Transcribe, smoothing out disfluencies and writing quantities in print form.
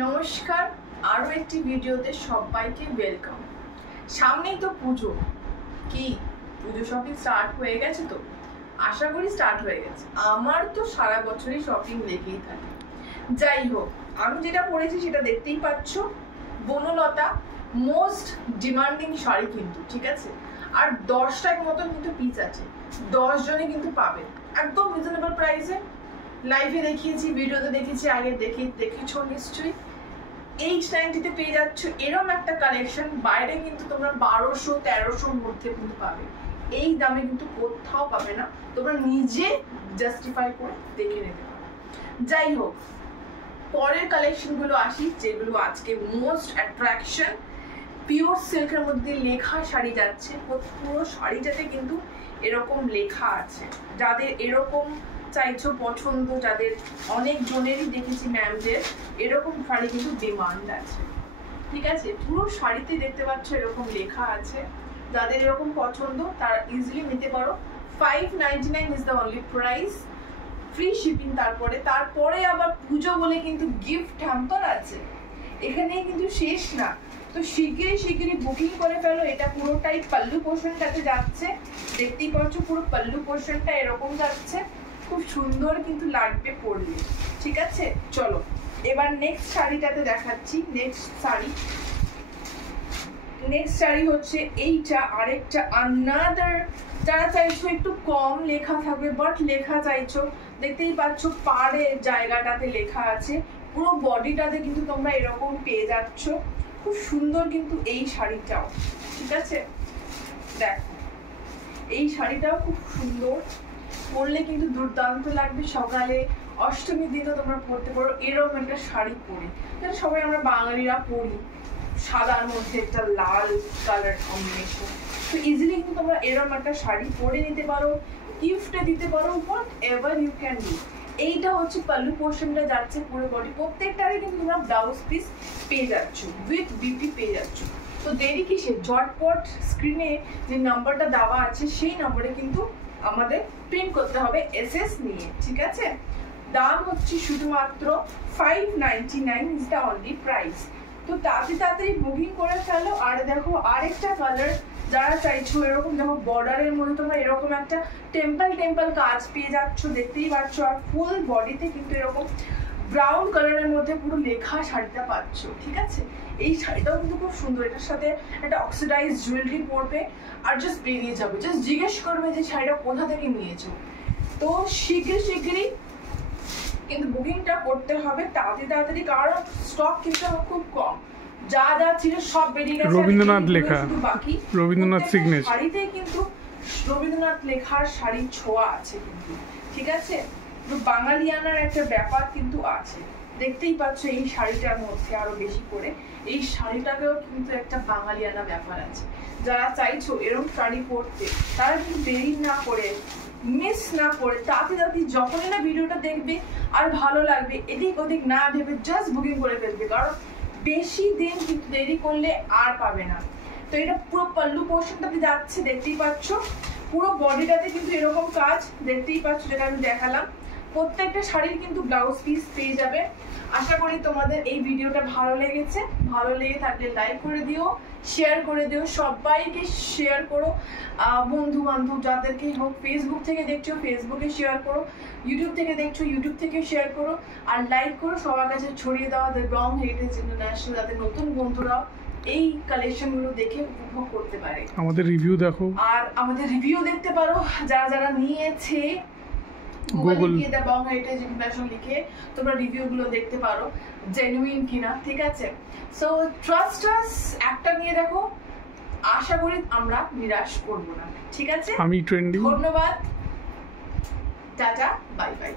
নমস্কার, আরও একটি ভিডিওতে সবাইকে ওয়েলকাম। সামনেই তো পুজো, কি পুজো শপিং স্টার্ট হয়ে গেছে? তো আশা করি স্টার্ট হয়ে গেছে। আমার তো সারা বছরই শপিং লেগেই থাকে। যাই হোক, আমি যেটা পরেছি সেটা দেখতেই পাচ্ছ, বনলতা মোস্ট ডিমান্ডিং শাড়ি কিন্তু, ঠিক আছে। আর 10টার মতন কিন্তু পিস আছে, 10 জনে কিন্তু পাবে একদম রিজনেবল প্রাইসে। লাইভে দেখিয়েছি, ভিডিওতে দেখেছি, আগে দেখেছো নিশ্চয়ই। H90 পেয়ে যাচ্ছ এরকম একটা কালেকশন। বাইরে কিন্তু তোমরা 1200-1300 মধ্যে কিন্তু পাবে, এই দামে কিন্তু কোথাও পাবে না। তোমরা নিজে জাস্টিফাই করে দেখে নিতে পারো। যাই হোক, পরের কালেকশন গুলো আসি, যেগুলো আজকে মোস্ট অ্যাট্রাকশন। পিওর সিল্কের মধ্যে লেখা শাড়ি যাচ্ছে, পুরো শাড়িটাতে কিন্তু এরকম লেখা আছে। যাদের এরকম চাইছো, পছন্দ যাদের, অনেক জনেরই দেখেছি ম্যামদের এরকম শাড়ি কিন্তু ডিমান্ড আছে, ঠিক আছে। পুরো শাড়িতে দেখতে পাচ্ছ এরকম লেখা আছে। যাদের এরকম পছন্দ তারা ইজিলি নিতে পারো। 599 is the only price, free shipping. তারপরে আবার পুজো বলে কিন্তু গিফট হ্যাম্পার আছে, এখানেই কিন্তু শেষ না। তো শিগগিরই বুকিং করে ফেলো। এটা পুরোটাই পাল্লু পোর্শনটাতে যাচ্ছে, দেখতেই পাচ্ছ পুরো পাল্লু পোর্শনটা এরকম যাচ্ছে, খুব সুন্দর কিন্তু লাগবে পরলে, ঠিক আছে। চলো এবার নেক্সট শাড়িটাতে দেখাচ্ছি। নেক্সট শাড়ি হচ্ছে এইটা, আরেকটা আনাদার। যারা চাইছো একটু কম লেখা থাকবে বাট লেখা চাইছো, দেখতেই পাচ্ছ পাড়ের জায়গাটাতে লেখা আছে, পুরো বডিটাতে কিন্তু তোমরা এরকম পেয়ে যাচ্ছ। খুব সুন্দর কিন্তু এই শাড়িটাও, ঠিক আছে। দেখো এই শাড়িটাও খুব সুন্দর, পরলে কিন্তু দুর্দান্ত লাগবে। সকালে অষ্টমীর দিনও তোমরা পরতে পারো এরকম একটা শাড়ি পরে, যেটা সবাই আমরা বাঙালিরা পরি, সাদার মধ্যে একটা লাল কালার কম্বিনেশন। তো ইজিলি কিন্তু তোমরা এরকম একটা শাড়ি পরে নিতে পারো, গিফটে দিতে পারো, whatever you can do. এইটা হচ্ছে পাল্লু পোর্শনটা যাচ্ছে পুরো বডি, প্রত্যেকটারই কিন্তু তোমরা ব্লাউজ পিস পেয়ে যাচ্ছ, উইথ বিপি পেয়ে যাচ্ছ। তো দেরি কিসে, ঝটপট স্ক্রিনে যে নাম্বারটা দেওয়া আছে সেই নম্বরে কিন্তু আমাদের প্রিন্ট করতে হবে SS নিয়ে, ঠিক আছে। দাম হচ্ছে শুধুমাত্র 599 ইজ দ্য অনলি প্রাইস। তো তাড়াতাড়ি বুকিং করে ফেলো। আর দেখো আরেকটা কালার যারা চাইছো এরকম, দেখো বর্ডারের মধ্যে তোমরা এরকম একটা টেম্পল কাজ পেয়ে যাচ্ছ, দেখতেই পাচ্ছ। আর ফুল বডিতে কিন্তু এরকম ব্রাউন কালারের মধ্যে পুরো লেখা শাড়িটা পাচ্ছ, ঠিক আছে। এই শাড়িটাও কিন্তু খুব সুন্দর, এটার সাথে একটা অক্সিডাইজ জুয়েলারি পরবে আর জাস্ট বেরিয়ে যাবে, জাস্ট জিজ্ঞেস করবে যে শাড়িটা কোথা থেকে নিয়েছো। তো শীঘ্রই কিন্তু বুকিংটা করতে হবে তাড়াতাড়ি, কারণ স্টক কিন্তু খুব কম। যা ছিল সব বেরিয়ে গেছে। রবীন্দ্রনাথ লেখা, বাকি রবীন্দ্রনাথ সিগনেচার শাড়িতে কিন্তু রবীন্দ্রনাথ লেখার শাড়ির ছোঁয়া আছে কিন্তু, ঠিক আছে। বাঙালিয়ানার একটা ব্যাপার কিন্তু আছে, দেখতেই পাচ্ছ এই শাড়িটার মধ্যে আরো বেশি করে এই শাড়িটাকেও কিন্তু একটা বাঙালিয়ানা ব্যাপার আছে। যারা চাইছো এরকম শাড়ি পরতে তারা কিন্তু দেরি না করে, মিস না করে তাড়াতাড়ি যখনই না ভিডিওটা দেখবে আর ভালো লাগবে, এদিক ওদিক না ভেবে জাস্ট বুকিং করে ফেলবে, কারণ বেশি দিন কিন্তু দেরি করলে আর পাবে না। তো এটা পুরো পাল্লু পোর্শনটাতে যাচ্ছে, দেখতেই পাচ্ছ পুরো বডিটাতে কিন্তু এরকম কাজ, দেখতেই পাচ্ছ যেটা আমি দেখালাম। প্রত্যেকটা শাড়ির কিন্তু ব্লাউজ পিস পেয়ে যাবে। আশা করি তোমাদের এই ভিডিওটা ভালো লেগেছে। ভালো লেগে থাকলে লাইক করে দিও, শেয়ার করে দিও, সবাইকে শেয়ার করো, বন্ধু বান্ধব যাদেরকে হোক। ফেসবুক থেকে দেখছো ফেসবুকে শেয়ার করো, ইউটিউব থেকে দেখছো ইউটিউব থেকে শেয়ার করো, আর লাইক করো, সবার কাছে ছড়িয়ে দেওয়া দ্য রং হেরিটেজ ইন্টারন্যাশনাল, যাতে নতুন বন্ধুরাও এই কালেকশনগুলো দেখে উপভোগ করতে পারে। আমাদের রিভিউ দেখো, আর আমাদের রিভিউ দেখতে পারো। যারা নিয়েছে গুগল গিয়ে দ্য রং হেরিটেজ ইন্টারন্যাশনাল লিখে তোমরা রিভিউগুলো দেখতে পারো জেনুইন কিনা, ঠিক আছে। সো ট্রাস্ট আস, একটা নিয়ে দেখো, আশা করি আমরা নিরাশ করব না, ঠিক আছে। আমি ট্রেন্ডিং। ধন্যবাদ, টাটা, বাই বাই।